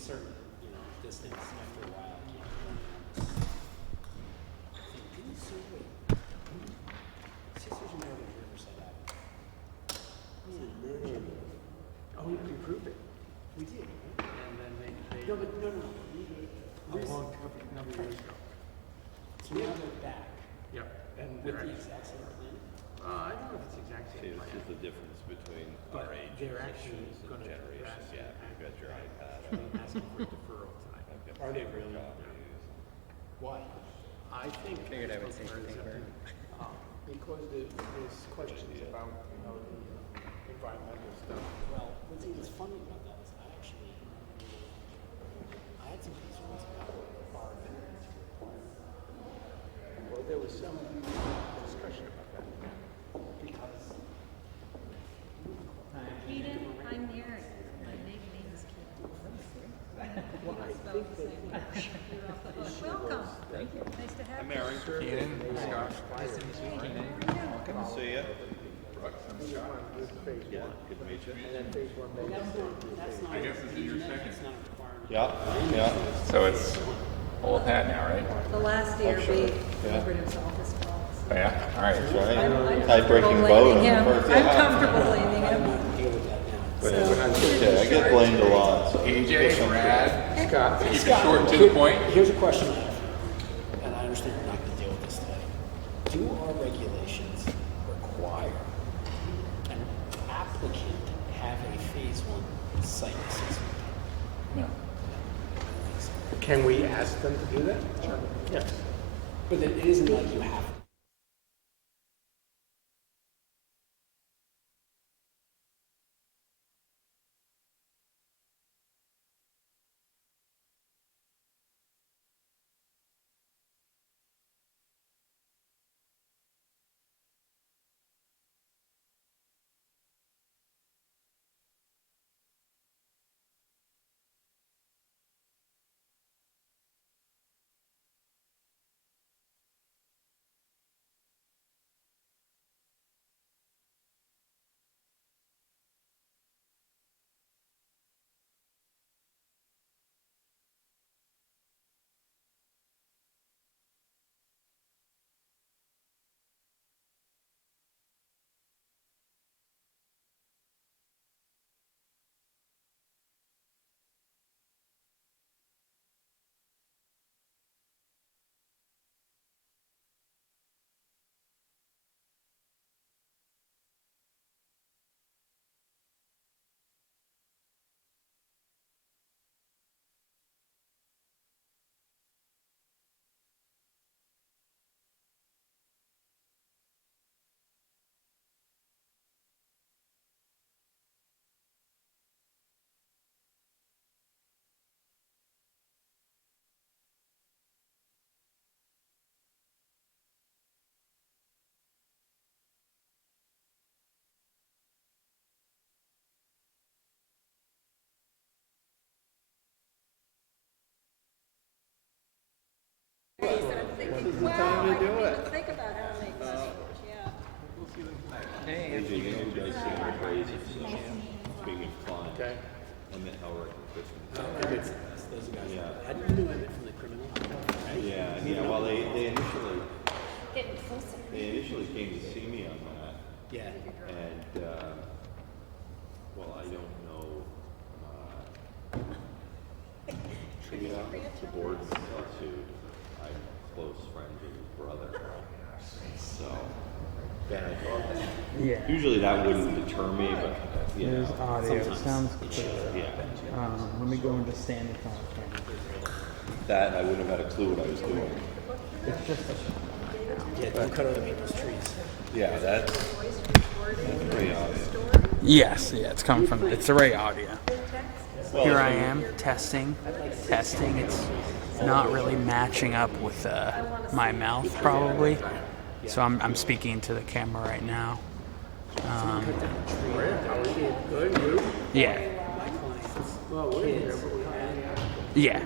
certain, distance after a while, I can't go around this. Didn't survey. Sisters and Brothers Riverside Avenue. Oh, you improved it. We did, right? And then they No, but no. a long number of years ago. So now they're back Yep. And with they're the exact same plan. I don't know if it's the exact See, same this plan. is the difference between But our age they're actually and going to generations. Yeah, you've got your iPad. asking for a deferral tonight. I've got Are they paper really? copies. Why? I think Figured I would say something for because there's questions about the environmental stuff. Well, the thing that's funny about that is I had some concerns about our variance requirement Well, there was some discussion about that. because Keaton, I'm Mary. My maiden name is Keaton. Well, I think that Welcome. Thank you. Nice to have you. Mary. Keenan, Scott. Hey, how are you? Good to see you. phase Yeah, one. good to meet you. And then phase one, that's not. I guess this is your second. It's not a requirement. Yeah, yeah. So it's old hat now, right? The last DRB Yeah. delivered himself his faults. Oh, yeah? All right. That's right. I'm Tie-breaking comfortable vote blaming on the him. first I'm half. comfortable blaming him. Deal with that now. But okay, I get blamed a lot. So AJ, Brad, Scott, keep it short and to the point. Here's a question I have, and I understand we're not going to deal with this today. Do our regulations require an applicant have a phase one site assessment? No. can we ask them to do that? Sure. Yes. But it isn't like you have to. Wow, I didn't even think about how to make messages, yeah. AJ, you know who does seem crazy? So, speaking of fun, Okay. I met Howard and Christmas. Those are guys. Yeah. I didn't know I meant from the criminal. Right? Yeah. Well, they initially Getting closer. came to see me on that, Yeah. and well, I don't know. The board sued. I'm close friends with his brother, so. Yeah. Usually that wouldn't deter me, but you know, There's audio. It sounds clear. yeah. Let me go into standing time. That I wouldn't have had a clue what I was doing. It's just Yeah, don't cut other people's trees. Yeah, that's pretty obvious. yes, yeah. It's coming from. It's the right audio. Here I am testing. It's not really matching up with my mouth probably. So I'm speaking to the camera right now. How are you? Good, you? Yeah. Well, we're here, but we Yeah.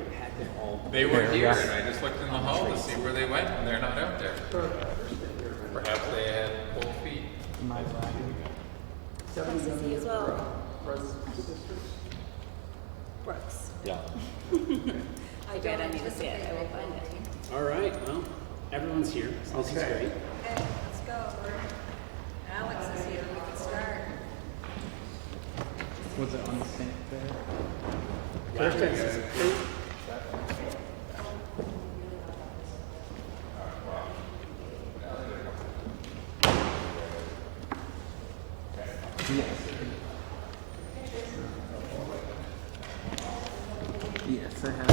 They There weren't we here, go. and I just looked in the hall to see where they went, and they're not out there. Perhaps they had both feet. My bad. Nice to see you as well. Brooks. Yeah. I bet I need to see it. I will find it. All right, well, everyone's here, so this is Okay. great. Okay, let's go. Alex is here. We can start. Was it on the same there? First thing, Yes, I have.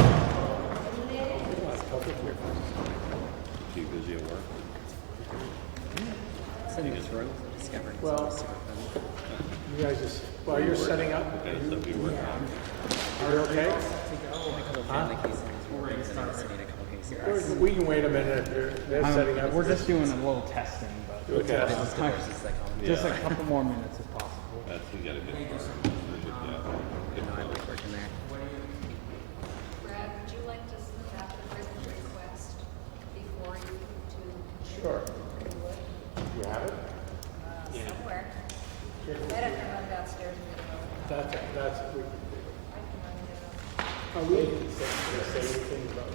Too busy at work? well, you guys just, while you're setting up, Okay, so we work on. are you okay? We can wait a minute if they're setting up. We're just doing a little testing, but Do a test. just a couple more minutes if possible. That's, we got a good start. Good start. Brad, would you like to have the written request before you to? Sure. You have it? Somewhere. I don't come run downstairs and get it. That's, I can run it down. are we, say anything about?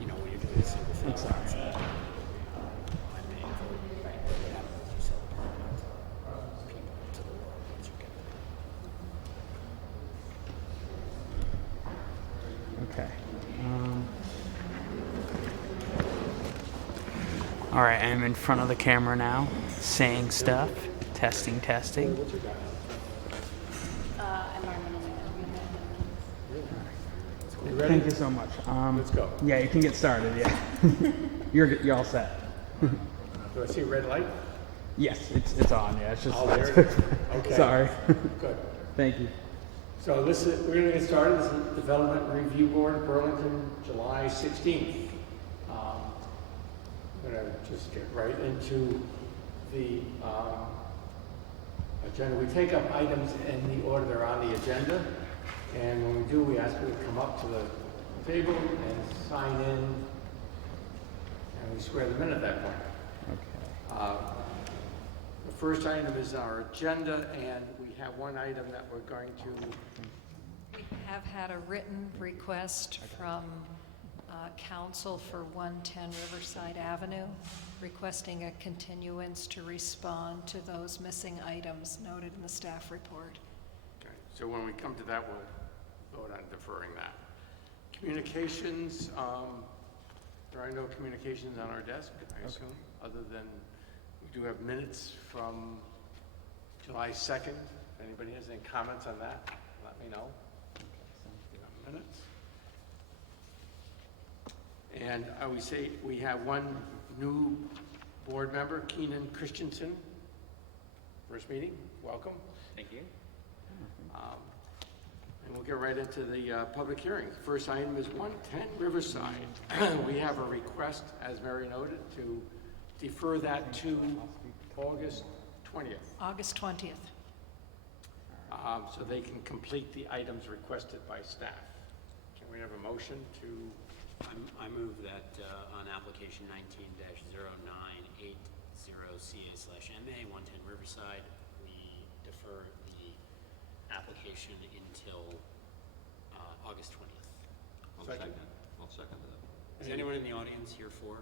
You know, when you're doing a single thing, it's, I'm paying for it. Right. What happens is you sell people to the world once you get there. Okay. All right, I'm in front of the camera now, saying stuff, testing. Environmental You ready? Thank you so much. Let's go. Yeah, you can get started. Yeah, you're all set. Do I see a red light? Yes, it's on. Yeah, it's just. Oh, there it is. Okay. Sorry. Good. Thank you. So we're going to get started. This is Development Review Board, Burlington, July 16th. I'm going to just get right into the agenda. We take up items in the order they're on the agenda. And when we do, we ask you to come up to the table and sign in. And we swear them in at that point. Okay. The first item is our agenda, and we have one item that we're going to. We have had a written request from council for 110 Riverside Avenue, requesting a continuance to respond to those missing items noted in the staff report. Okay, so when we come to that, we'll vote on deferring that. Communications, there are no communications on our desk, I assume, other than we do have minutes from July 2nd. If anybody has any comments on that, let me know. Minutes. And we say we have one new board member, Keenan Christensen. First meeting, welcome. Thank you. And we'll get right into the public hearing. First item is 110 Riverside. We have a request, as Mary noted, to defer that to August 20th. August 20th. So they can complete the items requested by staff. Can we have a motion to? I move that on application 19-0980CA/MA 110 Riverside, we defer the application until August 20th. I'll Second. second that. Is anyone in the audience here for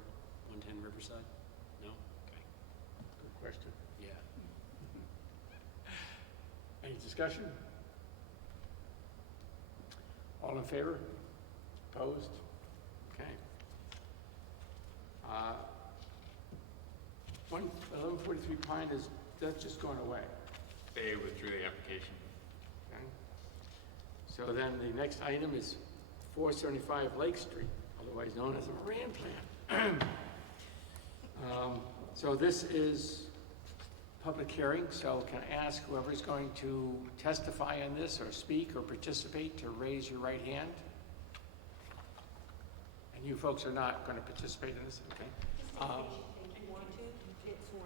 110 Riverside? No? Okay. Good question. Yeah. Any discussion? All in favor? Opposed? Okay. 1143 Pine that's just going away. They withdrew the application. Okay. So then the next item is 475 Lake Street, otherwise known as a Moran Plan. So this is public hearing, so can I ask whoever's going to testify on this or speak or participate to raise your right hand? And you folks are not going to participate in this, okay?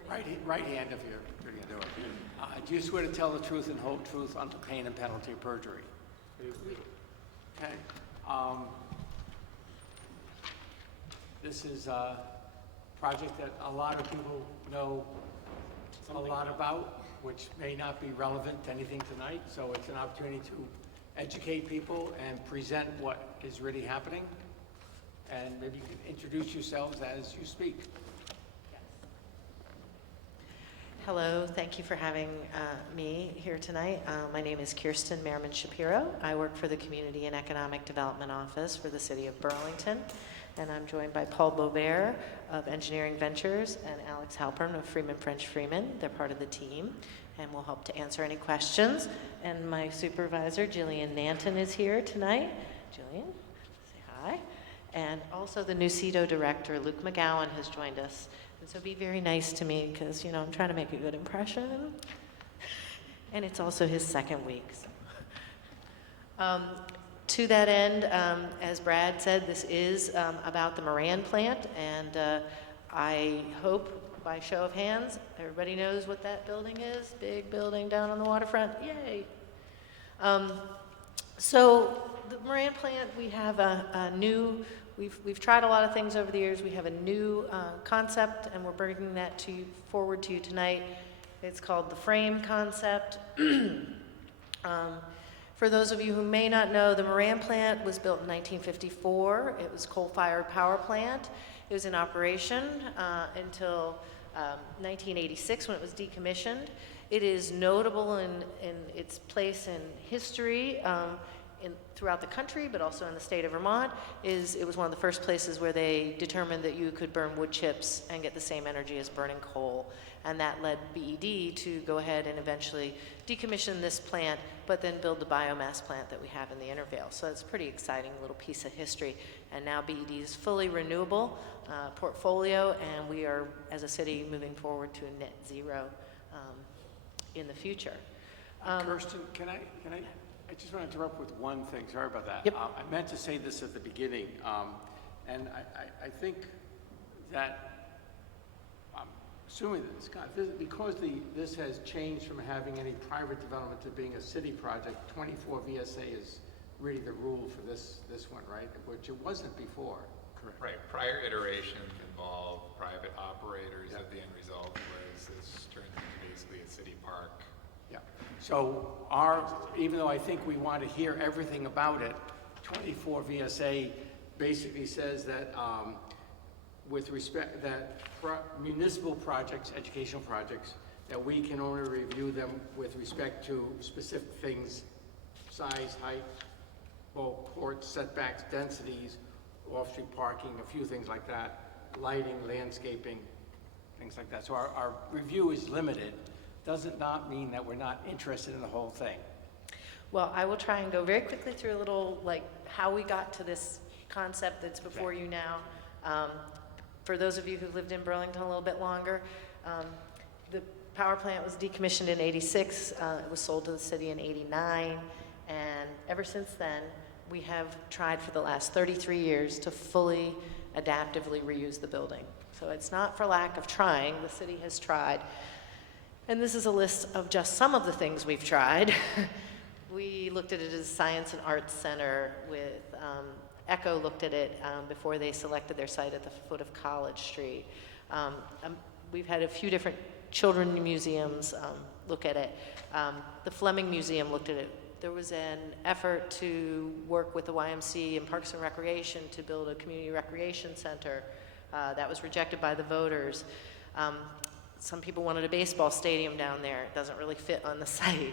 Right hand if you're going to do it. Do you swear to tell the truth and whole truth under pain and penalty of perjury? Okay. This is a project that a lot of people know a lot about, which may not be relevant to anything tonight, so it's an opportunity to educate people and present what is really happening. And maybe you can introduce yourselves as you speak. Hello, thank you for having me here tonight. My name is Kirsten Merriman Shapiro. I work for the Community and Economic Development Office for the City of Burlington, and I'm joined by Paul Beauvert of Engineering Ventures and Alex Halpern of Freeman French Freeman. They're part of the team and will help to answer any questions. And my supervisor, Jillian Nanton, is here tonight. Jillian, say hi. And also the Nucido director, Luke McGowan, has joined us. And so be very nice to me because, you know, I'm trying to make a good impression. And it's also his second week. So. To that end, as Brad said, this is about the Moran plant. And I hope by show of hands, everybody knows what that building is. Big building down on the waterfront. Yay. So the Moran plant, we have a new, we've tried a lot of things over the years. We have a new concept, and we're bringing that forward to you tonight. It's called the frame concept. For those of you who may not know, the Moran plant was built in 1954. It was a coal-fired power plant. It was in operation until 1986 when it was decommissioned. It is notable in its place in history throughout the country, but also in the state of Vermont. It was one of the first places where they determined that you could burn wood chips and get the same energy as burning coal. And that led BED to go ahead and eventually decommission this plant, but then build the biomass plant that we have in the Intervale. So it's a pretty exciting little piece of history. And now BED is fully renewable portfolio, and we are, as a city, moving forward to a net zero in the future. Kirsten, I just want to interrupt with one thing. Sorry about that. Yep. I meant to say this at the beginning, and I think that I'm assuming that Scott, because this has changed from having any private development to being a city project. 24 VSA is really the rule for this one, right? Which it wasn't before. Correct. Right, prior iterations involved private operators at the end result, whereas this turned into basically a city park. Yeah. So even though I think we want to hear everything about it, 24 VSA basically says that with respect that municipal projects, educational projects, that we can only review them with respect to specific things, size, height, bulk, courts, setbacks, densities, off-street parking, a few things like that, lighting, landscaping, things like that. So our review is limited. Doesn't not mean that we're not interested in the whole thing. Well, I will try and go very quickly through a little, like, how we got to this concept that's before you now. For those of you who've lived in Burlington a little bit longer, the power plant was decommissioned in '86. It was sold to the city in '89, and ever since then, we have tried for the last 33 years to fully adaptively reuse the building. So it's not for lack of trying. The city has tried. And this is a list of just some of the things we've tried. We looked at it as a science and arts center with ECHO looked at it before they selected their site at the foot of College Street. We've had a few different children's museums look at it. The Fleming Museum looked at it. There was an effort to work with the YMCA and Parks and Recreation to build a community recreation center. That was rejected by the voters. Some people wanted a baseball stadium down there. It doesn't really fit on the site.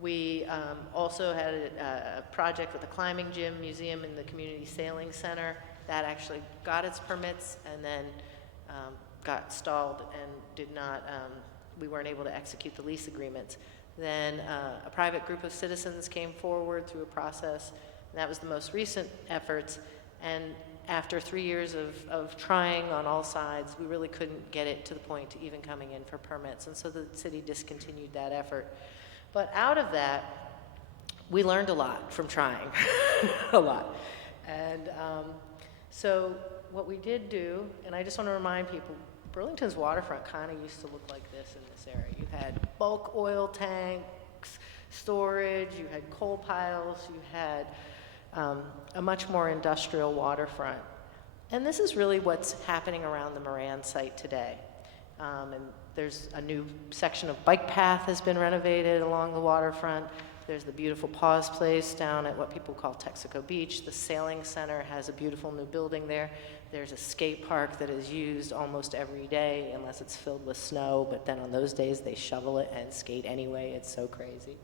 We also had a project with a climbing gym, museum, and the community sailing center. That actually got its permits and then got stalled and did not, we weren't able to execute the lease agreements. Then a private group of citizens came forward through a process. And that was the most recent efforts. And after 3 years of trying on all sides, we really couldn't get it to the point to even coming in for permits. And so the city discontinued that effort. But out of that, we learned a lot from trying, a lot. And so what we did do, and I just want to remind people, Burlington's waterfront kind of used to look like this in this area. You had bulk oil tanks, storage, you had coal piles, you had a much more industrial waterfront. And this is really what's happening around the Moran site today. And There's a new section of bike path has been renovated along the waterfront. There's the beautiful Pause Place down at what people call Texaco Beach. The Sailing Center has a beautiful new building there. There's a skate park that is used almost every day unless it's filled with snow, but then on those days they shovel it and skate anyway. It's so crazy.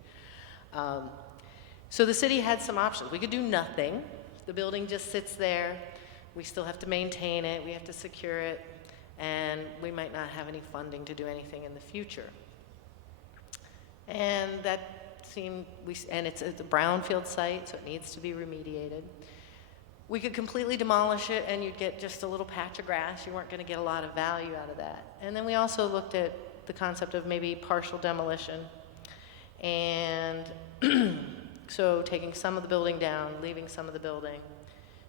So the city had some options. We could do nothing. The building just sits there. We still have to maintain it. We have to secure it. And we might not have any funding to do anything in the future. And that seemed, and it's a brownfield site, so it needs to be remediated. We could completely demolish it and you'd get just a little patch of grass. You weren't going to get a lot of value out of that. And then we also looked at the concept of maybe partial demolition. And so taking some of the building down, leaving some of the building,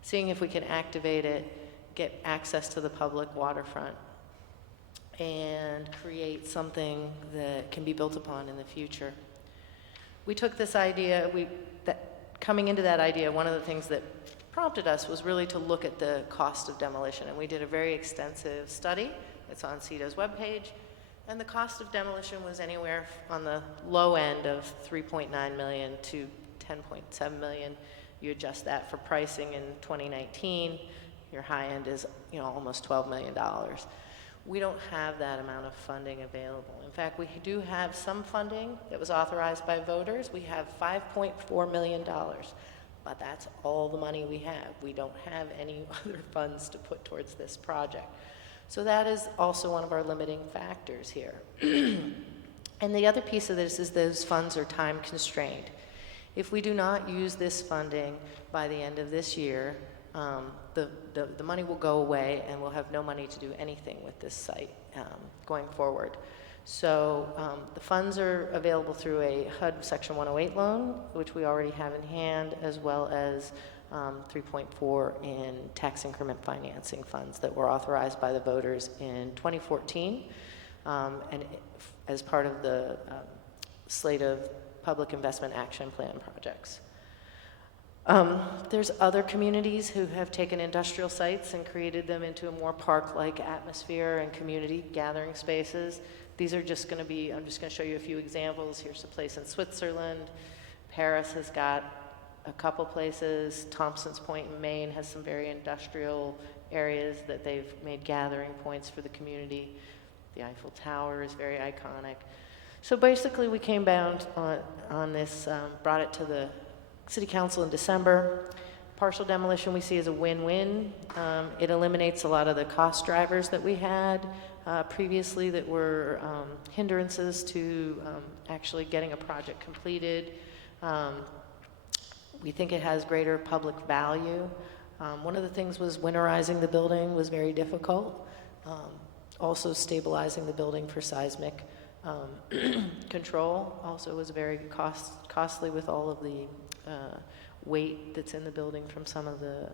seeing if we can activate it, get access to the public waterfront, and create something that can be built upon in the future. We took this idea, coming into that idea, one of the things that prompted us was really to look at the cost of demolition, and we did a very extensive study. It's on CEDO's webpage, and the cost of demolition was anywhere on the low end of $3.9 million to $10.7 million. You adjust that for pricing in 2019, your high end is, almost $12 million. We don't have that amount of funding available. In fact, we do have some funding that was authorized by voters. We have $5.4 million, but that's all the money we have. We don't have any other funds to put towards this project. So that is also one of our limiting factors here. And the other piece of this is those funds are time constrained. If we do not use this funding by the end of this year, the money will go away and we'll have no money to do anything with this site going forward. So the funds are available through a HUD Section 108 loan, which we already have in hand, as well as 3.4 in tax increment financing funds that were authorized by the voters in 2014 and as part of the slate of Public Investment Action Plan projects. There's other communities who have taken industrial sites and created them into a more park-like atmosphere and community gathering spaces. These are just going to be, I'm just going to show you a few examples. Here's a place in Switzerland. Paris has got a couple places. Thompson's Point in Maine has some very industrial areas that they've made gathering points for the community. The Eiffel Tower is very iconic. So basically we came bound on this, brought it to the City Council in December. Partial demolition we see as a win-win. It eliminates a lot of the cost drivers that we had previously that were hindrances to actually getting a project completed. We think it has greater public value. One of the things was winterizing the building was very difficult. Also stabilizing the building for seismic control also was very costly with all of the weight that's in the building from some of the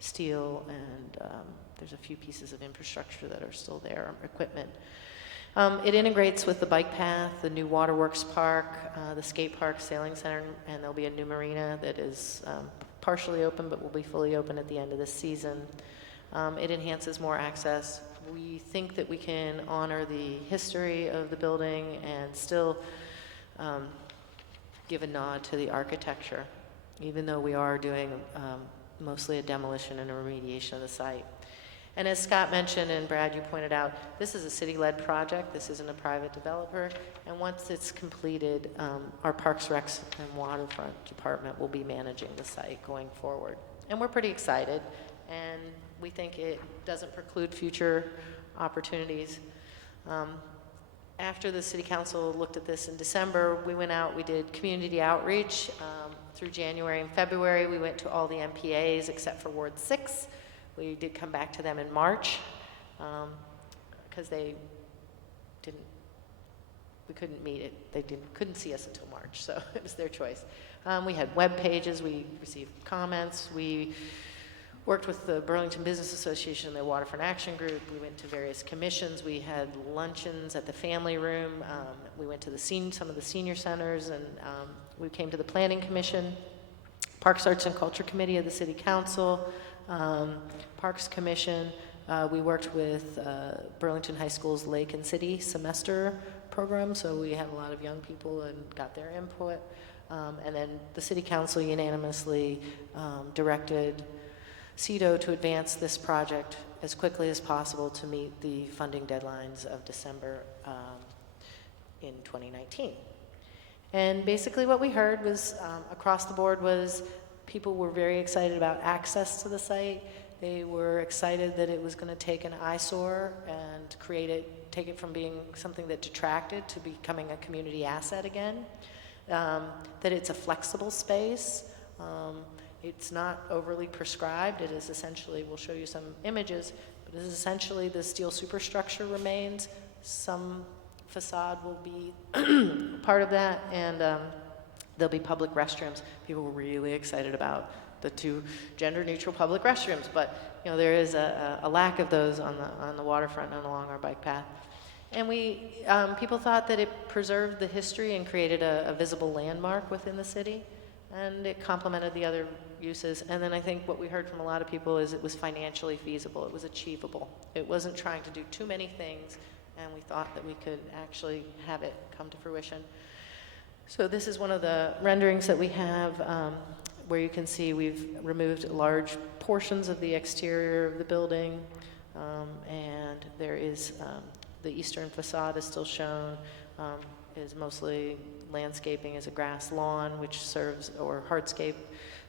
steel, and there's a few pieces of infrastructure that are still there, equipment. It integrates with the bike path, the new waterworks park, the skate park, sailing center, and there'll be a new marina that is partially open but will be fully open at the end of this season. It enhances more access. We think that we can honor the history of the building and still give a nod to the architecture, even though we are doing mostly a demolition and a remediation of the site. And as Scott mentioned, and Brad, you pointed out, this is a city-led project. This isn't a private developer. And once it's completed, our Parks, Recs, and Waterfront Department will be managing the site going forward. And we're pretty excited, and we think it doesn't preclude future opportunities. After the City Council looked at this in December, we went out, we did community outreach through January and February. We went to all the MPAs except for Ward 6. We did come back to them in March because we couldn't meet it. They couldn't see us until March, so it was their choice. We had web pages, we received comments, we worked with the Burlington Business Association and their Waterfront Action Group. We went to various commissions. We had luncheons at the family room. We went to some of the senior centers, and we came to the Planning Commission, Parks, Arts, and Culture Committee of the City Council, Parks Commission, We worked with Burlington High School's Lake and City semester program, so we had a lot of young people and got their input. And then the City Council unanimously directed CEDO to advance this project as quickly as possible to meet the funding deadlines of December in 2019. And basically what we heard was across the board was people were very excited about access to the site. They were excited that it was going to take an eyesore and take it from being something that detracted to becoming a community asset again. That it's a flexible space. It's not overly prescribed. It is essentially, we'll show you some images, but it is essentially the steel superstructure remains. Some facade will be part of that, and there'll be public restrooms. People were really excited about the 2 gender-neutral public restrooms, but you know there is a lack of those on the waterfront and along our bike path. And people thought that it preserved the history and created a visible landmark within the city, and it complemented the other uses. And then I think what we heard from a lot of people is it was financially feasible, it was achievable. It wasn't trying to do too many things, and we thought that we could actually have it come to fruition. So this is one of the renderings that we have where you can see we've removed large portions of the exterior of the building, and there is the eastern facade is still shown, is mostly landscaping as a grass lawn, which serves, or hardscape,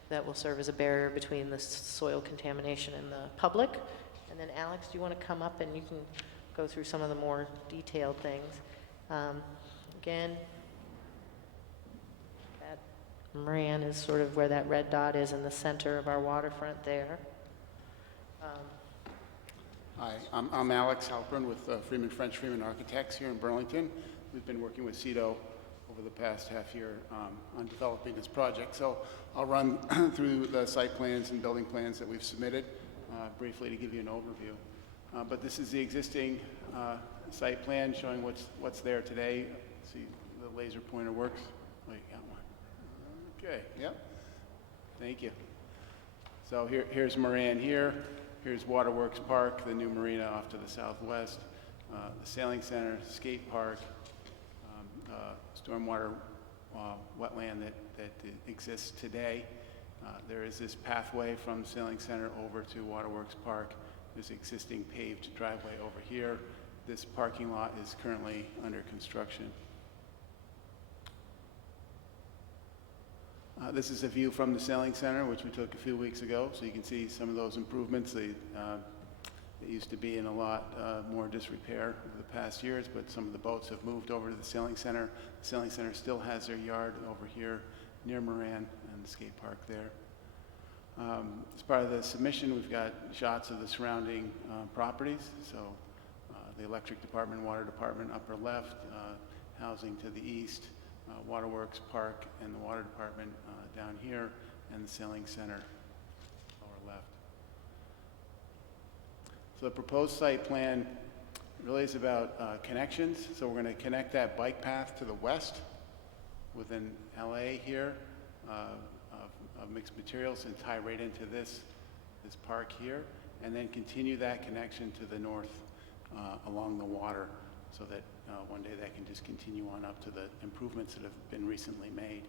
that will serve as a barrier between the soil contamination and the public. And then Alex, do you want to come up and you can go through some of the more detailed things. Again, that Moran is sort of where that red dot is in the center of our waterfront there. Hi, I'm Alex Halpern with French Freeman Architects here in Burlington. We've been working with CEDO over the past half year on developing this project. So I'll run through the site plans and building plans that we've submitted briefly to give you an overview. But this is the existing site plan showing what's there today. See, the laser pointer works. Wait, got one. Okay, yep. Thank you. So here's Moran here. Here's Waterworks Park, the new marina off to the southwest, the sailing center, skate park, stormwater wetland that exists today. There is this pathway from Sailing Center over to Waterworks Park. There's existing paved driveway over here. This parking lot is currently under construction. This is a view from the Sailing Center, which we took a few weeks ago, so you can see some of those improvements. They used to be in a lot more disrepair over the past years, but some of the boats have moved over to the Sailing Center. The Sailing Center still has their yard over here near Moran and the skate park there. As part of the submission, we've got shots of the surrounding properties. So the electric department, water department, upper left, housing to the east, Waterworks Park and the water department down here, and the Sailing Center lower left. So the proposed site plan really is about connections. So we're going to connect that bike path to the west with an LA here of mixed materials and tie right into this park here, and then continue that connection to the north along the water, so that one day that can just continue on up to the improvements that have been recently made.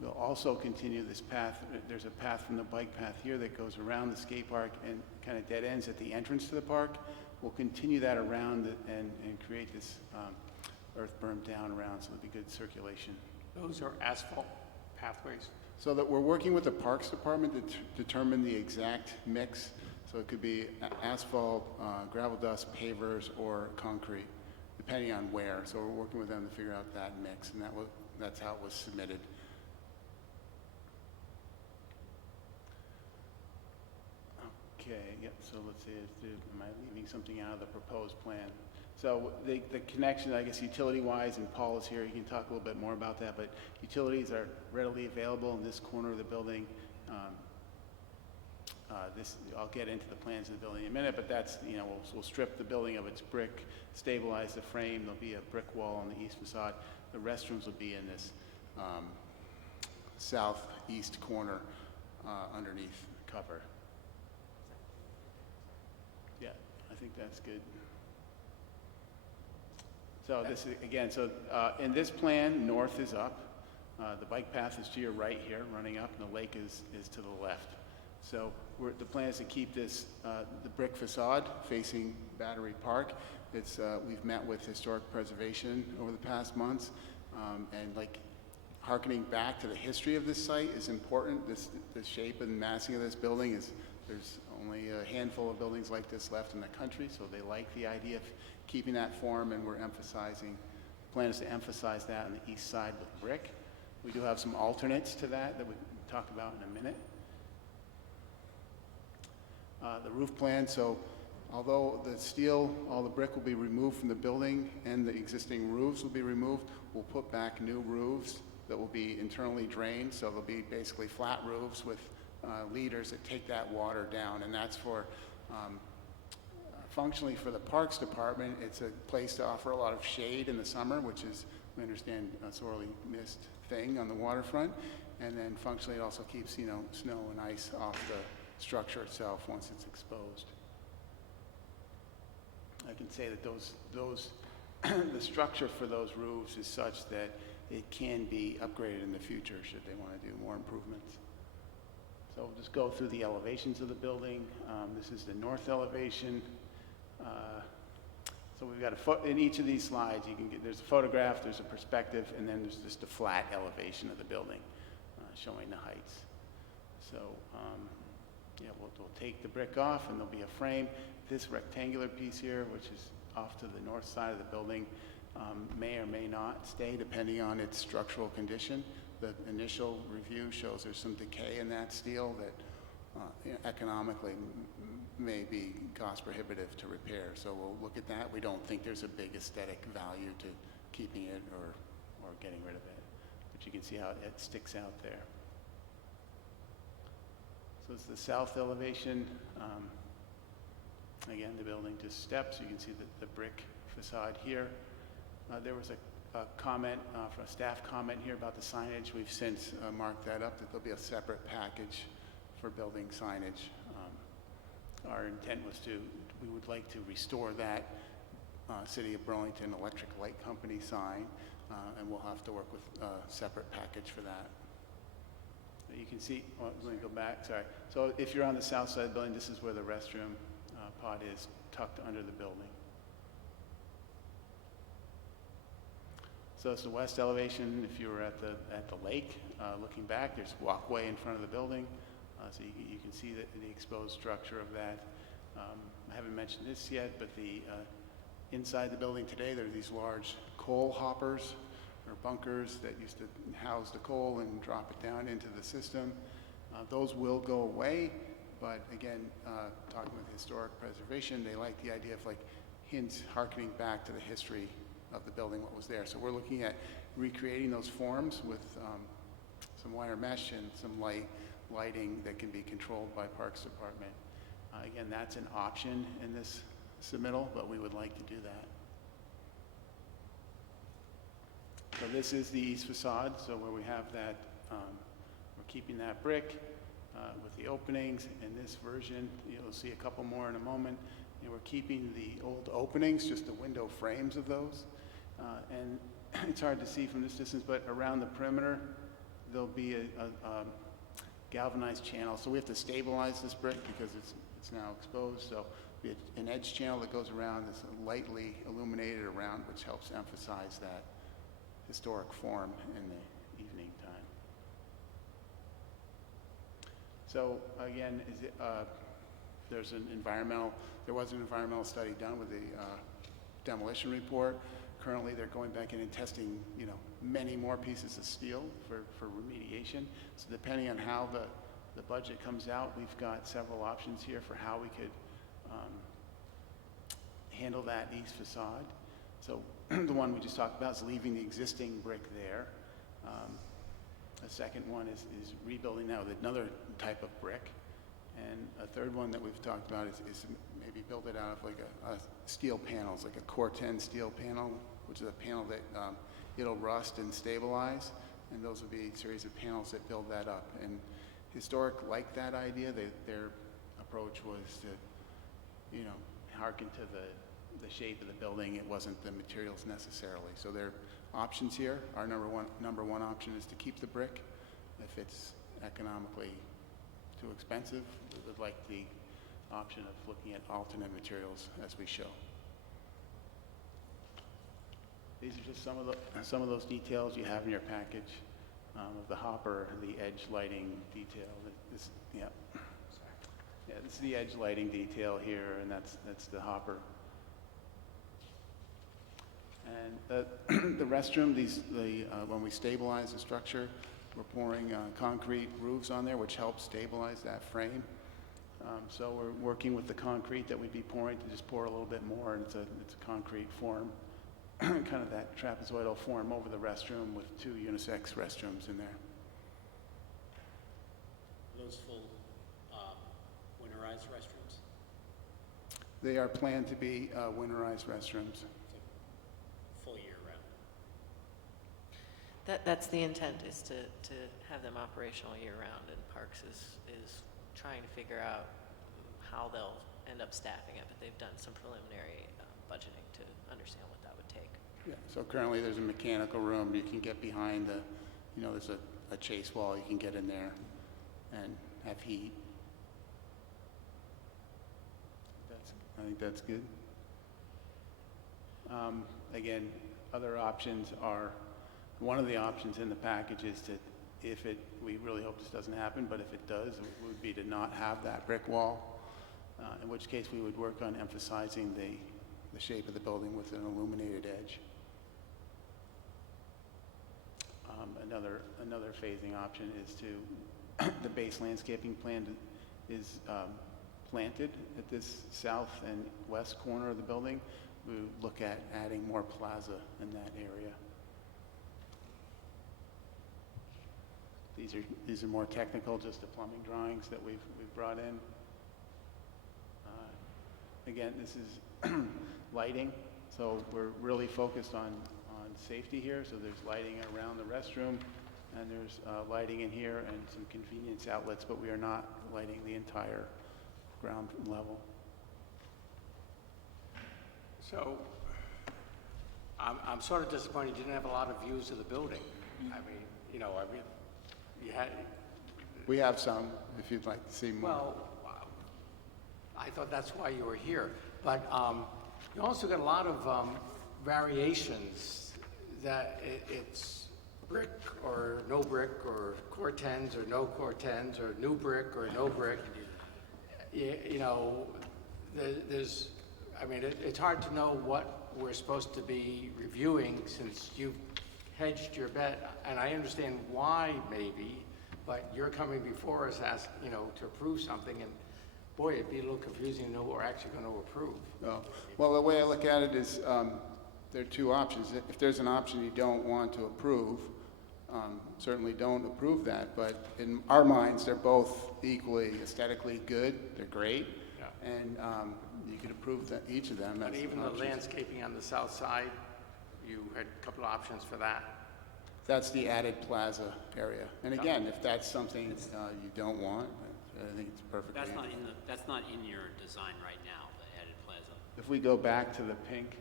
We'll also continue this path. There's a path from the bike path here that goes around the skate park and kind of dead ends at the entrance to the park. We'll continue that around and create this earth berm down around, so there'll be good circulation. Those are asphalt pathways. So that we're working with the Parks Department to determine the exact mix. So it could be asphalt, gravel dust, pavers, or concrete, depending on where. So we're working with them to figure out that mix, and that's how it was submitted. Okay, yeah, so let's see, am I leaving something out of the proposed plan? So the connection, I guess utility-wise, and Paul is here, he can talk a little bit more about that, but utilities are readily available in this corner of the building. I'll get into the plans of the building in a minute, but that's, we'll strip the building of its brick, stabilize the frame. There'll be a brick wall on the east facade. The restrooms will be in this southeast corner underneath cover. Yeah, I think that's good. So this is, again, so in this plan, north is up. The bike path is to your right here, running up, and the lake is to the left. So the plan is to keep this, the brick facade facing Battery Park. It's, we've met with historic preservation over the past months, and like hearkening back to the history of this site is important. The shape and massing of this building is, there's only a handful of buildings like this left in the country, so they like the idea of keeping that form, and we're emphasizing, the plan is to emphasize that on the east side with brick. We do have some alternates to that we can talk about in a minute. The roof plan, so although the steel, all the brick will be removed from the building and the existing roofs will be removed, we'll put back new roofs that will be internally drained, so they'll be basically flat roofs with leaders that take that water down, and that's for functionally for the Parks Department. It's a place to offer a lot of shade in the summer, which is, we understand, a sorely missed thing on the waterfront, and then functionally it also keeps, you know, snow and ice off the structure itself once it's exposed. I can say that those the structure for those roofs is such that it can be upgraded in the future should they want to do more improvements. So we'll just go through the elevations of the building. This is the north elevation. So we've got in each of these slides, you can get, there's a photograph, there's a perspective, and then there's just a flat elevation of the building showing the heights. So yeah, we'll take the brick off and there'll be a frame. This rectangular piece here, which is off to the north side of the building, may or may not stay depending on its structural condition. The initial review shows there's some decay in that steel that economically may be cost prohibitive to repair. So we'll look at that. We don't think there's a big aesthetic value to keeping it or getting rid of it. But you can see how it sticks out there. So it's the south elevation. Again, the building just steps. You can see the brick facade here. There was a comment, from a staff comment here about the signage. We've since marked that up, that there'll be a separate package for building signage. Our intent was we would like to restore that City of Burlington Electric Light Company sign, and we'll have to work with a separate package for that. You can see, let me go back, sorry. So if you're on the south side of the building, this is where the restroom pod is, tucked under the building. So it's the west elevation. If you were at the lake, looking back, there's a walkway in front of the building, so you can see the exposed structure of that. I haven't mentioned this yet, but inside the building today, there are these large coal hoppers or bunkers that used to house the coal and drop it down into the system. Those will go away, but again, talking with historic preservation, they like the idea of like hints harkening back to the history of the building, what was there. So we're looking at recreating those forms with some wire mesh and some lighting that can be controlled by Parks Department. Again, that's an option in this submittal, but we would like to do that. So this is the east facade, so where we have that, we're keeping that brick with the openings. In this version, you'll see a couple more in a moment. And we're keeping the old openings, just the window frames of those. And it's hard to see from this distance, but around the perimeter, there'll be a galvanized channel. So we have to stabilize this brick because it's now exposed. So we have an edge channel that goes around that's lightly illuminated around, which helps emphasize that historic form in the evening time. So again, there was an environmental study done with the demolition report. Currently, they're going back in and testing, many more pieces of steel for remediation. So depending on how the budget comes out, we've got several options here for how we could handle that east facade. So the one we just talked about is leaving the existing brick there. A second one is rebuilding that with another type of brick. And a third one that we've talked about is maybe build it out of like a steel panels, like a Core 10 steel panel, which is a panel that it'll rust and stabilize. And those will be a series of panels that build that up. And Historic liked that idea. Their approach was to, hearken to the shape of the building. It wasn't the materials necessarily. So there are options here. Our number one option is to keep the brick. If it's economically too expensive, we would like the option of looking at alternate materials as we show. These are just some of those details you have in your package of the hopper, the edge lighting detail. Yeah, this is the edge lighting detail here, and that's the hopper. And the restroom, when we stabilize the structure, we're pouring concrete roofs on there, which helps stabilize that frame. So we're working with the concrete that we'd be pouring to just pour a little bit more, and it's a concrete form, kind of that trapezoidal form over the restroom with 2 unisex restrooms in there. Those full winterized restrooms? They are planned to be winterized restrooms. So full year round? That's the intent, is to have them operational year-round, and Parks is trying to figure out how they'll end up staffing it, but they've done some preliminary budgeting to understand what that would take. Yeah, so currently there's a mechanical room. You can get behind there's a chase wall. You can get in there and have heat. I think that's good. Again, other options are, one of the options in the package is to, we really hope this doesn't happen, but if it does, it would be to not have that brick wall, in which case we would work on emphasizing the shape of the building with an illuminated edge. Another phasing option is the base landscaping plan is planted at this south and west corner of the building. We would look at adding more plaza in that area. These are more technical, just the plumbing drawings that we've brought in. Again, this is lighting, so we're really focused on safety here. So there's lighting around the restroom, and there's lighting in here and some convenience outlets, but we are not lighting the entire ground level. So I'm sort of disappointed you didn't have a lot of views of the building. I mean, you had. We have some, if you'd like to see more. Well, I thought that's why you were here. But you also got a lot of variations that it's brick or no brick or Cortens or no Cortens or new brick or no brick. There's, it's hard to know what we're supposed to be reviewing since you've hedged your bet, and I understand why maybe, but you're coming before us to approve something, and boy, it'd be a little confusing to know what we're actually going to approve. Oh. Well, the way I look at it is there are 2 options. If there's an option you don't want to approve, certainly don't approve that, but in our minds, they're both equally aesthetically good. They're great. Yeah. And you could approve each of them. And as even the options. landscaping on the south side, you had a couple of options for that. That's the added plaza area. And again, if that's something you don't want, I think it's perfect. That's not in your design right now, the added plaza. If we go back to the pink,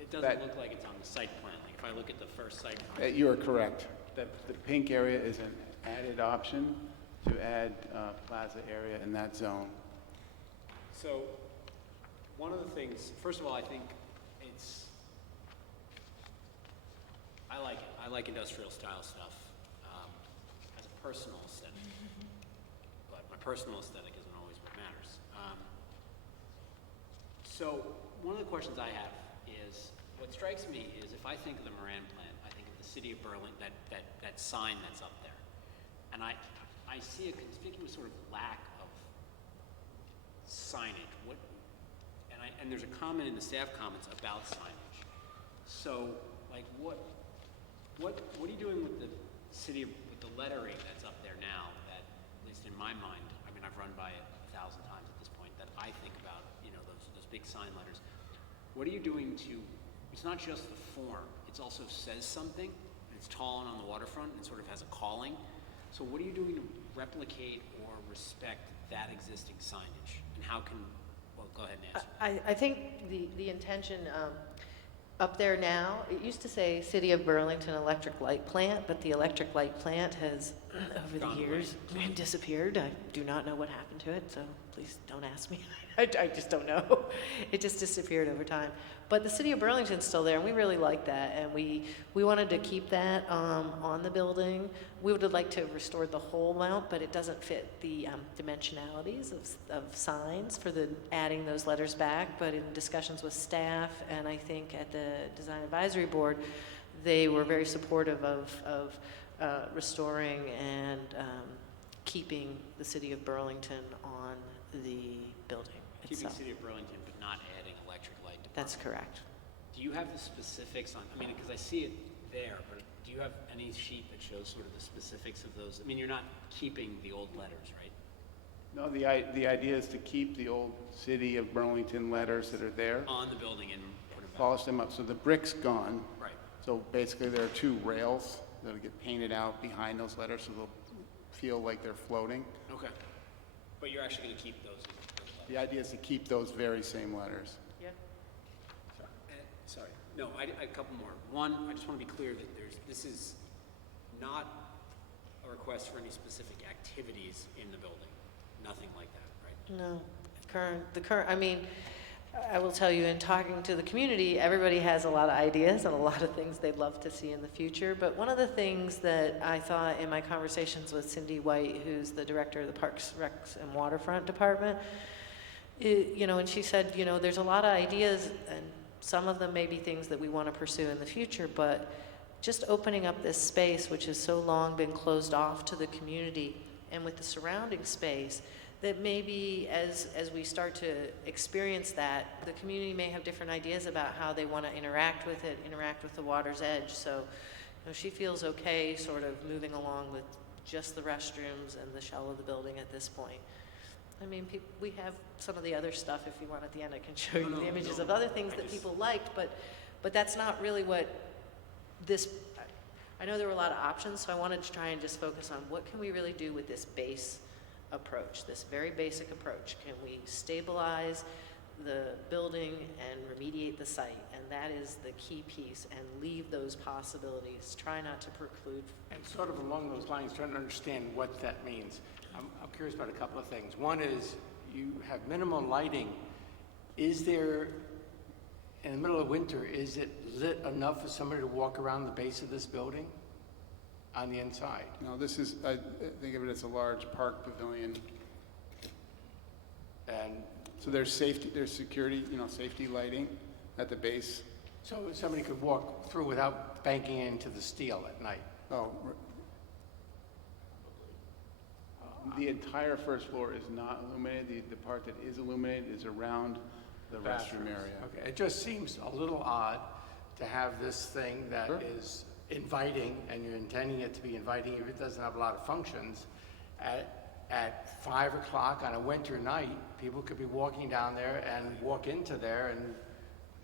It doesn't look like it's on the site plan. Like if I look at the first site plan. you are correct. The pink area is an added option to add plaza area in that zone. So, one of the things, first of all, I think I like it. I like industrial style stuff as a personal aesthetic. But my personal aesthetic isn't always what matters. So, one of the questions I have is, what strikes me is if I think of the Moran plan, I think of the city of Burlington, that sign that's up there. And I see a conspicuous sort of lack of signage. And there's a comment in the staff comments about signage. So, like, what are you doing with the city, with the lettering that's up there now that, at least in my mind, I've run by it 1,000 times at this point, that I think about, those big sign letters. What are you doing it's not just the form, it also says something, and it's tall and on the waterfront, and sort of has a calling. So what are you doing to replicate or respect that existing signage? And how can both go ahead and answer. I think the intention, up there now, it used to say City of Burlington Electric Light Plant, but the electric light plant has, over Gone the away. years, disappeared. I do not know what happened to it, so please don't ask me. I just don't know. It just disappeared over time. But the City of Burlington's still there, and we really like that, and we wanted to keep that on the building. We would have liked to have restored the whole mount, but it doesn't fit the dimensionalities of signs for the adding those letters back. But in discussions with staff, and I think at the Design Advisory Board, they were very supportive of restoring and keeping the City of Burlington on the building Keeping itself. City of Burlington, but not adding electric light department. That's correct. Do you have the specifics on, I mean, because I see it there, but do you have any sheet that shows sort of the specifics of those? I mean, you're not keeping the old letters, right? No, the idea is to keep the old City of Burlington letters that are there, On the building and put them back. polish them up. So the brick's gone. Right. So basically, there are 2 rails that'll get painted out behind those letters, so they'll feel like they're floating. Okay. But you're actually going to keep those letters? The idea is to keep those very same letters. Yeah. Sorry. No, a couple more. One, I just want to be clear that this is not a request for any specific activities in the building. Nothing like that, right? No, I mean, I will tell you, in talking to the community, everybody has a lot of ideas and a lot of things they'd love to see in the future. But one of the things that I thought in my conversations with Cindy White, who's the director of the Parks, Recs, and Waterfront Department, and she said, there's a lot of ideas, and some of them may be things that we want to pursue in the future, but just opening up this space, which has so long been closed off to the community, and with the surrounding space, that maybe as we start to experience that, the community may have different ideas about how they want to interact with it, interact with the water's edge. So she feels okay sort of moving along with just the restrooms and the shell of the building at this point. I mean, we have some of the other stuff. If you want, at the end, I can show you the images of other things that people liked, but that's not really what this, I know there were a lot of options, so I wanted to try and just focus on what can we really do with this base approach, this very basic approach. Can we stabilize the building and remediate the site? And that is the key piece, and leave those possibilities. Try not to preclude. And sort of along those lines, trying to understand what that means. I'm curious about a couple of things. One is you have minimal lighting. Is there, in the middle of winter, is it lit enough for somebody to walk around the base of this building on the inside? No, this is, I think of it as a large park pavilion. And So there's security, safety lighting at the base. so somebody could walk through without banking into the steel at night. Oh, the entire first floor is not illuminated. The part that is illuminated is around the restroom area. Okay, it just seems a little odd to have this thing that Sure. is inviting, and you're intending it to be inviting if it doesn't have a lot of functions. At 5 o'clock on a winter night, people could be walking down there and walk into there, and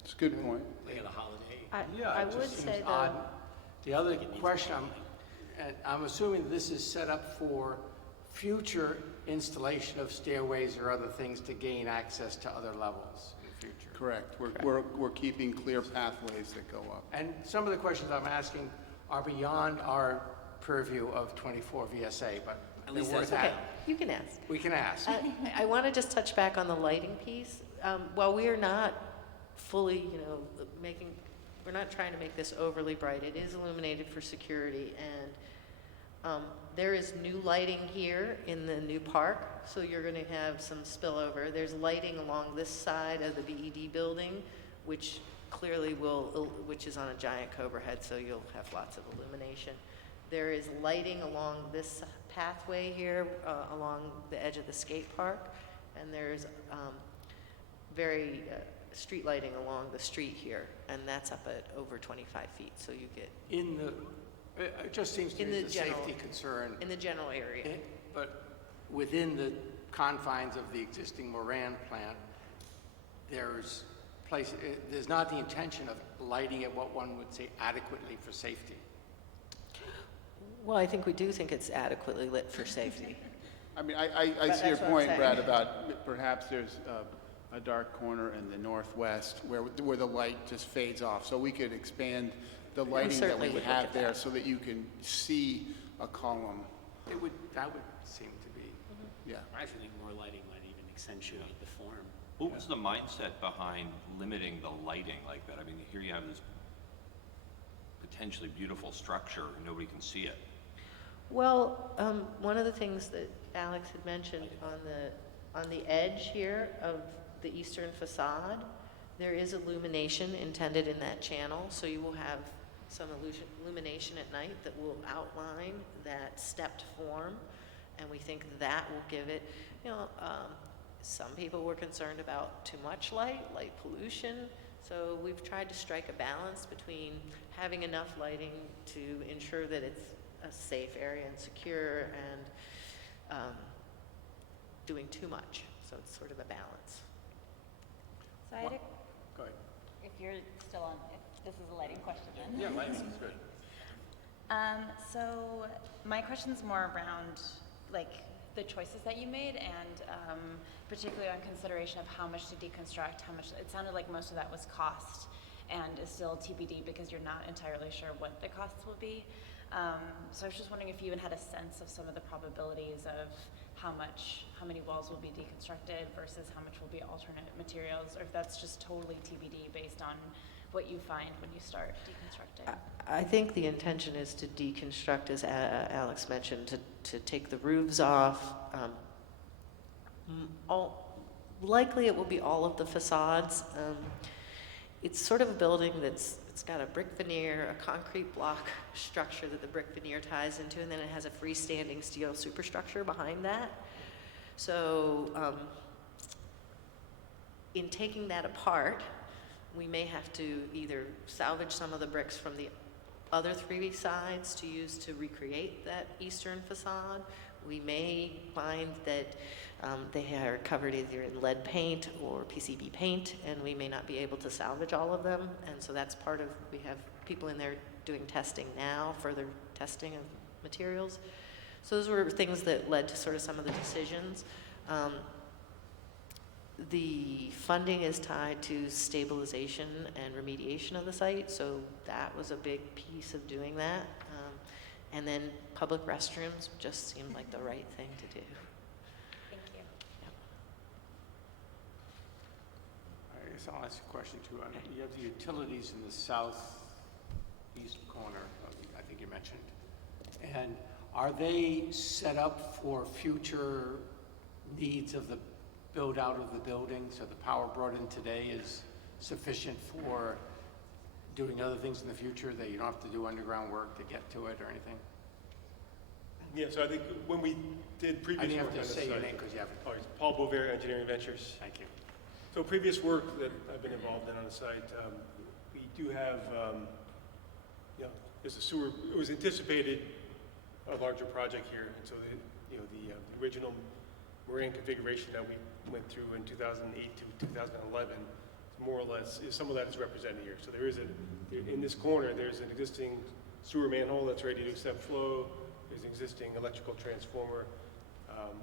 It's a good point. Like at a holiday? I it would just say seems though, odd. The other question, I'm assuming this is set up for future installation of stairways or other things to gain access to other levels in the future. Correct. We're keeping clear pathways that go up. And some of the questions I'm asking are beyond our purview of 24 VSA, but At they're least worth that's okay, asking. you can ask. We can ask. I want to just touch back on the lighting piece. While we are not fully, we're not trying to make this overly bright. It is illuminated for security, and there is new lighting here in the new park, so you're going to have some spillover. There's lighting along this side of the BED building, which clearly which is on a giant cobra head, so you'll have lots of illumination. There is lighting along this pathway here, along the edge of the skate park, and there's very street lighting along the street here, and that's up at over 25 feet, so you get It just seems to In me the it's a general- safety concern. in the general area. But within the confines of the existing Moran plant, there's not the intention of lighting it what one would say adequately for safety. Well, I think we do think it's adequately lit for safety. I mean, I But see your that's what I'm point, saying. Brad, about perhaps there's a dark corner in the northwest where the light just fades off. So we could expand the lighting that certainly we would look have at there that. so that you can see a column. That would seem to be, Yeah. I actually think more lighting might even accentuate the form. What was the mindset behind limiting the lighting like that? I mean, here you have this potentially beautiful structure, and nobody can see it. Well, one of the things that Alex had mentioned on the edge here of the eastern facade, there is illumination intended in that channel, so you will have some illumination at night that will outline that stepped form, and we think that will give it, some people were concerned about too much light pollution, so we've tried to strike a balance between having enough lighting to ensure that it's a safe area and secure, and doing too much, so it's sort of a balance. So I had a, go ahead. if you're still on, if this is a lighting question then. Yeah, lighting is good. So my question's more around like the choices that you made, and particularly on consideration of how much to deconstruct, how much, it sounded like most of that was cost and is still TBD because you're not entirely sure what the costs will be. So I was just wondering if you even had a sense of some of the probabilities of how many walls will be deconstructed versus how much will be alternate materials, or if that's just totally TBD based on what you find when you start deconstructing. I think the intention is to deconstruct, as Alex mentioned, to take the roofs off. Likely it will be all of the facades. It's sort of a building it's got a brick veneer, a concrete block structure that the brick veneer ties into, and then it has a freestanding steel superstructure behind that. So in taking that apart, we may have to either salvage some of the bricks from the other three sides to use to recreate that eastern facade. We may find that they are covered either in lead paint or PCB paint, and we may not be able to salvage all of them. And so that's part of, we have people in there doing testing now, further testing of materials. So those were things that led to sort of some of the decisions. The funding is tied to stabilization and remediation of the site, so that was a big piece of doing that. And then public restrooms just seemed like the right thing to do. Thank you. I guess I'll ask a question too. You have the utilities in the southeast corner, I think you mentioned. And are they set up for future needs of the build out of the building? So the power brought in today is sufficient for doing other things in the future, that you don't have to do underground work to get to it or anything? Yeah, so I think when we did previous I work didn't on have to the say your site- name because you haven't. Oh, it's Paul Bovair, Engineering Ventures. Thank you. So previous work that I've been involved in on the site, we do have, there's a sewer, it was anticipated a larger project here, and so the original Moran configuration that we went through in 2008 to 2011, more or less, some of that is represented here. So there is in this corner, there's an existing sewer manhole that's ready to accept flow. There's an existing electrical transformer.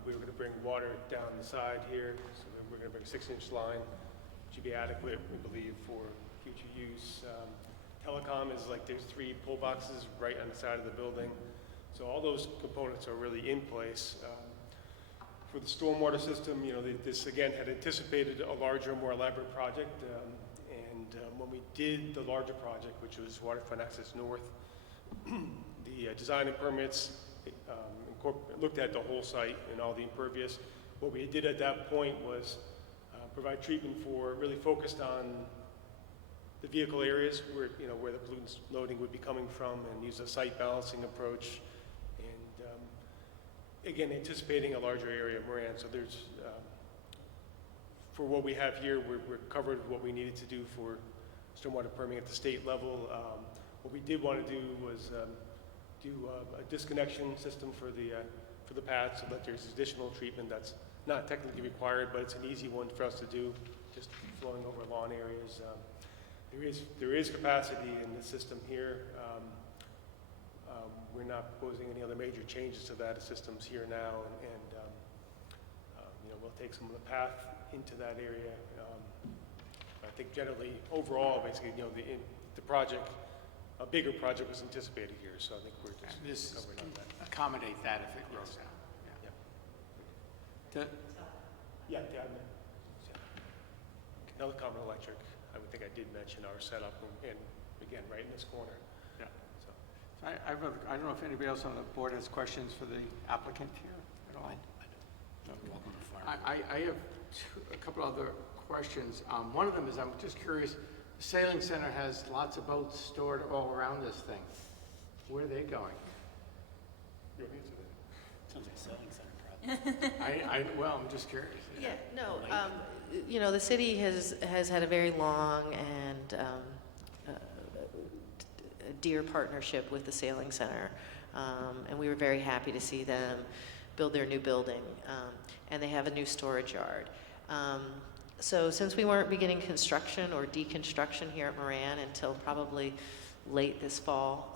We were going to bring water down the side here, so we're going to bring a 6-inch line, which should be adequate, we believe, for future use. Telecom is like there's 3 pull boxes right on the side of the building. So all those components are really in place. For the stormwater system, this again had anticipated a larger, more elaborate project. When we did the larger project, which was Waterfront Access North, the design and permits looked at the whole site and all the impervious. What we did at that point was provide treatment for, really focused on the vehicle areas where the pollutant loading would be coming from, and use a site balancing approach. And again, anticipating a larger area of Moran. So there's, for what we have here, we're covered what we needed to do for stormwater permitting at the state level. What we did want to do was do a disconnection system for the path, so that there's additional treatment that's not technically required, but it's an easy one for us to do, just flowing over lawn areas. There is capacity in the system here. We're not proposing any other major changes to that. The system's here now, and we'll take some of the path into that area. I think generally, overall, basically, the project, a bigger project was anticipated here, so I think we're And just this covering can on that. accommodate that if it grows out. Yep. To- Yeah, another common electric, I would think I did mention our setup, and again, right in this corner. Yeah. So, I don't know if anybody else on the board has questions for the applicant here at all. You're welcome to fire. I have a couple other questions. One of them is, I'm just curious, the sailing center has lots of boats stored all around this thing. Where are they going? you want me to answer that? Sounds like a selling center project. Well, I'm just curious. Yeah, no, the city has had a very long and dear partnership with the Sailing Center, and we were very happy to see them build their new building, and they have a new storage yard. So since we weren't beginning construction or deconstruction here at Moran until probably late this fall,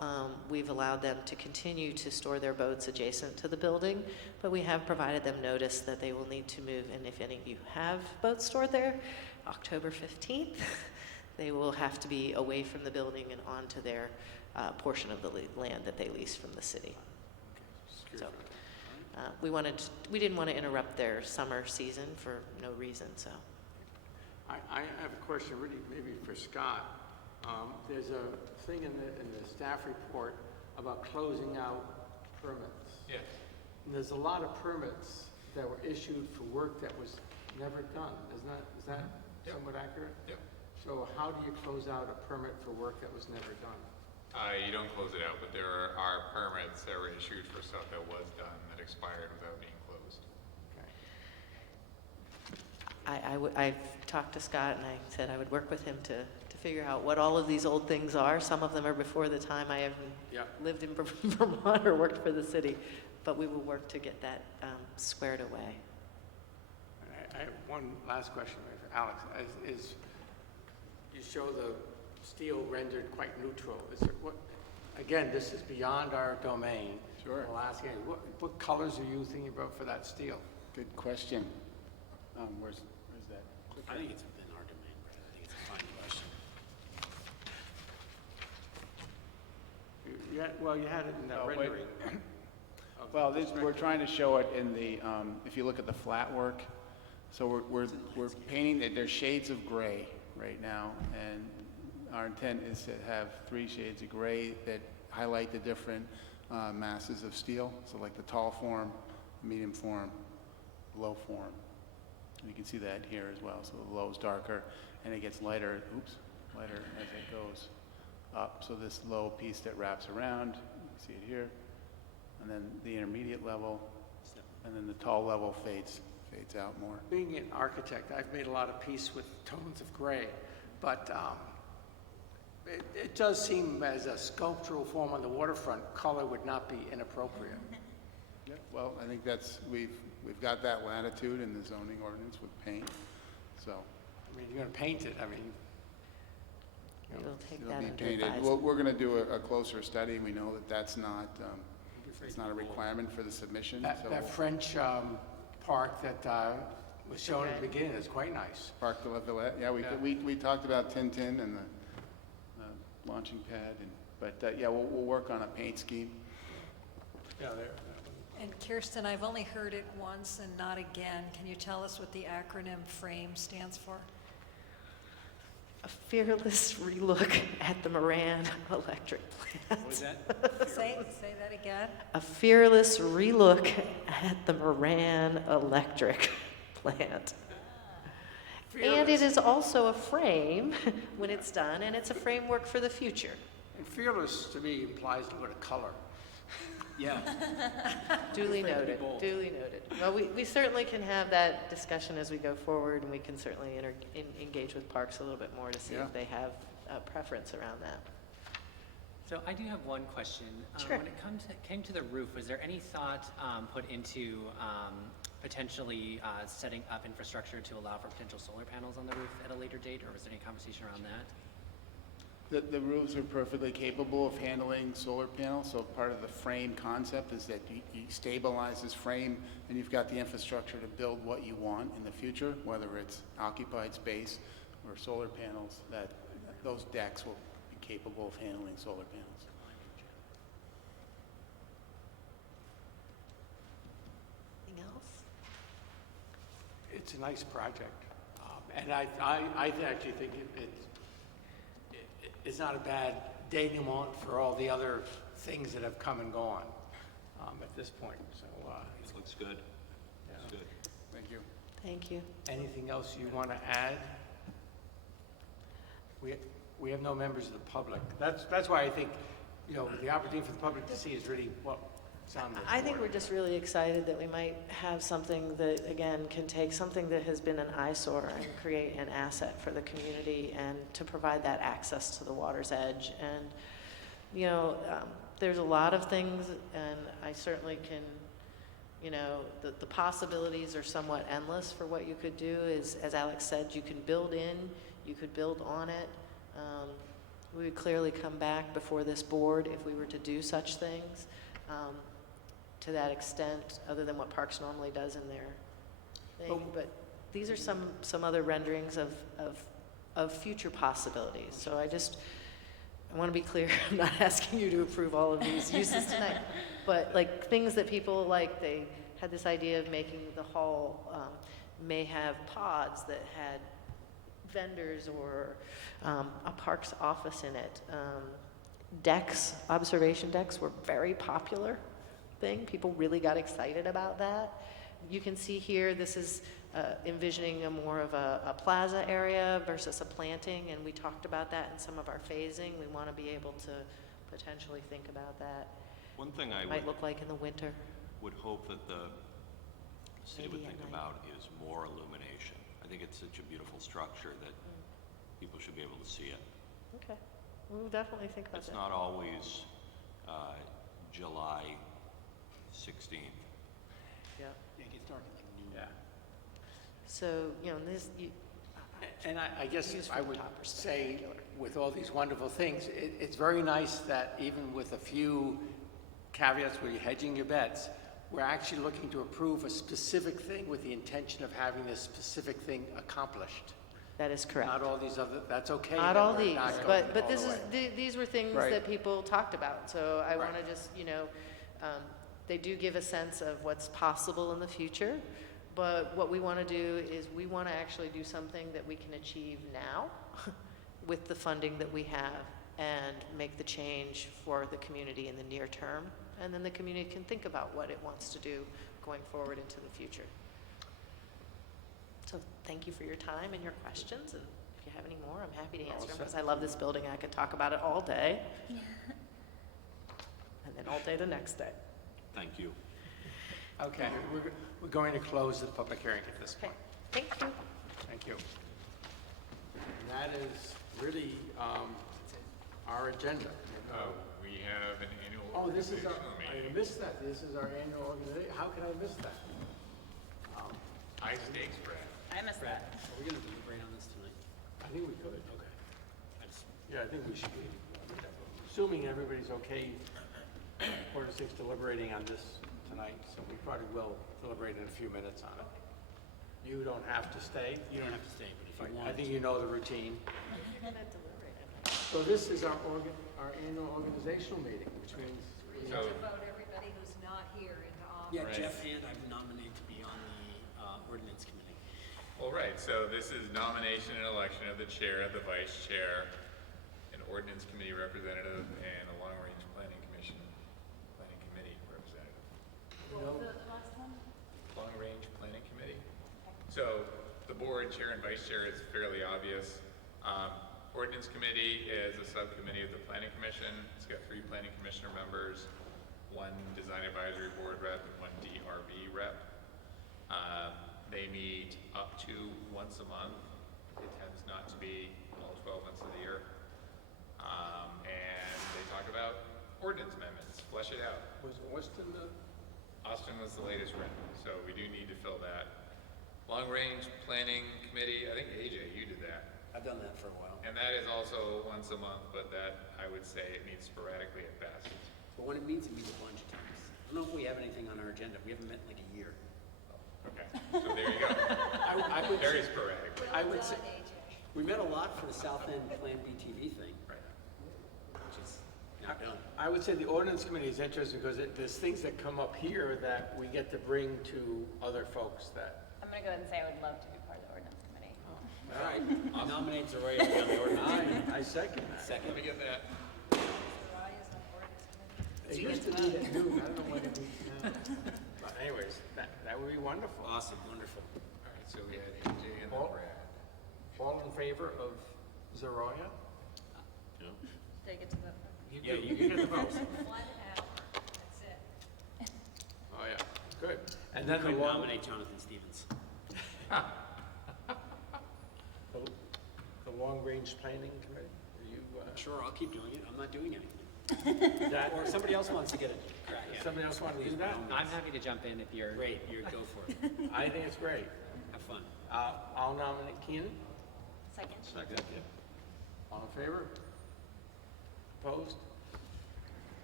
we've allowed them to continue to store their boats adjacent to the building, but we have provided them notice that they will need to move, and if any of you have boats stored there, October 15th, they will have to be away from the building and onto their portion of the land that they lease from the city. So we didn't want to interrupt their summer season for no reason, so. I have a question really maybe for Scott. There's a thing in the staff report about closing out permits. Yes. And there's a lot of permits that were issued for work that was never done. Is that Yep. somewhat accurate? Yep. So how do you close out a permit for work that was never done? You don't close it out, but there are permits that were issued for stuff that was done that expired without being closed. Okay. I've talked to Scott and I said I would work with him to figure out what all of these old things are. Some of them are before the time I have lived in Vermont or worked for the city, but we will work to get that squared away. I have one last question for Alex. Is you show the steel rendered quite neutral. Is there, again, this is beyond our domain. Sure. I'll ask you, what colors are you thinking about for that steel? Good question. Where's that? I think it's within our domain, Brad. I think it's a fine question. You had it in that Oh, wait. rendering. Well, we're trying to show it in the, if you look at the flat work, so we're painting, there's shades of gray right now, and our intent is to have 3 shades of gray that highlight the different masses of steel, so like the tall form, medium form, low form. And you can see that here as well, so the low is darker, and it gets lighter, lighter as it goes up. So this low piece that wraps around, you can see it here, and then the intermediate level, and then the tall level fades out more. Being an architect, I've made a lot of peace with tones of gray, but it does seem as a sculptural form on the waterfront, color would not be inappropriate. Yeah, well, I think we've got that latitude in the zoning ordinance with paint, so I mean, you're going to paint it. I mean, We will take it'll that be under painted. advisement. We're going to do a closer study. We know that that's not, it's not a requirement for the submission, so. that French park that was shown at the beginning is quite nice. Parc de la Villette, yeah, we talked about Tintin and the launching pad, but yeah, we'll work on a paint scheme. Yeah, there. And Kirsten, I've only heard it once and not again. Can you tell us what the acronym FRAME stands for? A fearless relook at the Moran electric plant. What was that? Say that again. A fearless relook at the Moran electric plant. And it is also a frame when it's done, and it's a framework for the future. And fearless to me implies a little bit of color. Yeah. Duly Afraid to be noted, bold. duly noted. Well, we certainly can have that discussion as we go forward, and we can certainly engage with Parks a little bit more to see Yeah. if they have a preference around that. So I do have one question. Sure. When it came to the roof, was there any thought put into potentially setting up infrastructure to allow for potential solar panels on the roof at a later date, or was there any conversation around that? The roofs are perfectly capable of handling solar panels, so part of the frame concept is that you stabilize this frame and you've got the infrastructure to build what you want in the future, whether it's occupied space or solar panels, that those decks will be capable of handling solar panels. Anything else? It's a nice project. And I actually think it's not a bad denouement for all the other things that have come and gone at this point. So, It looks good. Looks good. Thank you. Thank you. anything else you want to add? We have no members of the public. That's why I think, you know, the opportunity for the public to see is really what sounded. I think we're just really excited that we might have something that, again, can take something that has been an eyesore and create an asset for the community and to provide that access to the water's edge. And, you know, there's a lot of things, and I certainly can, you know, the possibilities are somewhat endless for what you could do. Is, as Alex said, you can build in, you could build on it. We would clearly come back before this board if we were to do such things. To that extent, other than what Parks normally does in their thing. But these are some other renderings of future possibilities. So I want to be clear, I'm not asking you to approve all of these uses tonight. But like things that people like, they had this idea of making the hall may have pods that had vendors or a parks office in it. Decks, observation decks were very popular thing. People really got excited about that. You can see here, this is envisioning a more of a plaza area versus a planting, and we talked about that in some of our phasing. We want to be able to potentially think about that. One thing I Might look like in the winter. would hope that the city would Maybe at think night. about is more illumination. I think it's such a beautiful structure that people should be able to see it. Okay, we'll definitely think about It's that. not always July 16th. Yeah. Yeah, it gets dark at like noon. Yeah. So, you know, this, And I guess Use I from would top are say, spectacular. with all these wonderful things, it's very nice that even with a few caveats where you're hedging your bets, we're actually looking to approve a specific thing with the intention of having this specific thing accomplished. that is correct. Not all these other, that's okay. Not that all we're these, not going but all this the is, way. these were things Right. that people talked about, so I Right. want to just, you know, they do give a sense of what's possible in the future, but what we want to do is we want to actually do something that we can achieve now with the funding that we have and make the change for the community in the near term, and then the community can think about what it wants to do going forward into the future. So thank you for your time and your questions, and if you have any more, I'm happy to answer them, because I love this building, I could talk about it all day. And then all day the next day. Thank you. Okay, we're going to close the public hearing at this Okay, point. thank you. Thank you. And that is really our agenda. We have an annual Oh, this is our, organizational I meeting. missed that. This is our annual organization. How can I miss that? High stakes, Brad. I missed that. Are we gonna deliberate on this tonight? I think we could. Okay. I just, Yeah, I think we should be. Assuming everybody's okay, 4 to 6 deliberating on this tonight, so we probably will deliberate in a few minutes on it. You don't have to stay. you don't have to stay, but if you want. I think you know the routine. So this is our annual organizational meeting, which means we So, To vote everybody who's not here into office. Yeah, Right. Jeff and I've nominated to be on the ordinance committee. well, right, so this is nomination and election of the chair, the vice chair, an ordinance committee representative, and a long-range planning committee representative. What was the last one? Long-range planning committee. So the board chair and vice chair is fairly obvious. Ordinance committee is a subcommittee of the planning commission. It's got 3 planning commissioner members, 1 design advisory board rep, and 1 DRB rep. They meet up to once a month. It tends not to be all 12 months of the year. And they talk about ordinance amendments, flesh it out. Was Austin the? Austin was the latest rep, so we do need to fill that. Long-range planning committee, I think AJ, you did that. I've done that for a while. And that is also once a month, but that, I would say, it meets sporadically at best. But when it meets a bunch of times. I don't know if we have anything on our agenda. We haven't met in like a year. Okay, so there you go. I would Very say, sporadic. I would say, we met a lot for the South End Plan BTV thing, Right. which is now done. I would say the ordinance committee is interesting because there's things that come up here that we get to bring to other folks that, I'm gonna go ahead and say I would love to be part of the ordinance committee. All right, I nominate Zaria to be on the ordinance. I second that. Second. Let me get that. It used to be that new, I don't know what it is now. But anyways, that would be wonderful. Awesome, wonderful. All right, so we had AJ and then All- Brad. All in favor of Zaria? Take it to the. Yeah, you can get the vote. 1 hour, that's it. Oh, yeah, good. And then the Could long, nominate Jonathan Stevens. the long-range planning committee, are you, Sure, I'll keep doing it. I'm not doing anything. that, Or if somebody else wants to get a crack at it. somebody else want to do that? I'm happy to jump in if you're. Great, you go for it. I think it's great. Have fun. I'll nominate Keenan. Second? Second. All in favor? Opposed?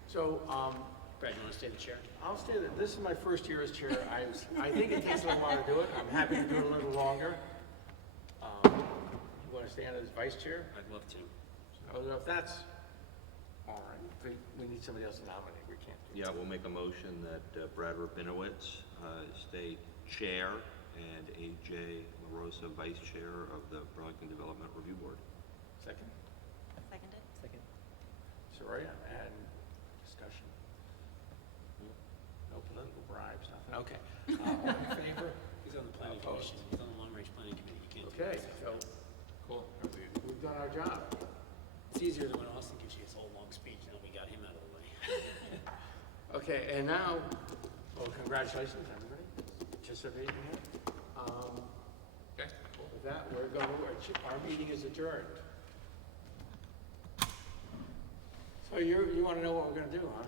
So, Brad, you want to stay the chair? I'll stay there. This is my first year as chair. I think it takes a little while to do it. I'm happy to do it a little longer. You want to stand as vice chair? I'd love to. So if that's, all right, we need somebody else to nominate. We can't do Yeah, we'll make a motion that Brad Rabinowitz stay chair and AJ LaRosa vice chair of the Burlington Development Review Board. it. Second? Seconded? Second. Soraya, and discussion. No political bribes, nothing. Okay. All in favor? He's on the planning Opposed. commission. He's on the long-range planning committee. You can't do Okay, that. so Cool. That was easy. we've done our job. It's easier than when Austin gives you his whole long speech. Now we got him out of the way. Okay, and now, well, congratulations, everybody, participating here. Okay, cool. With that, we're going to, our meeting is adjourned. So you want to know what we're going to do, huh?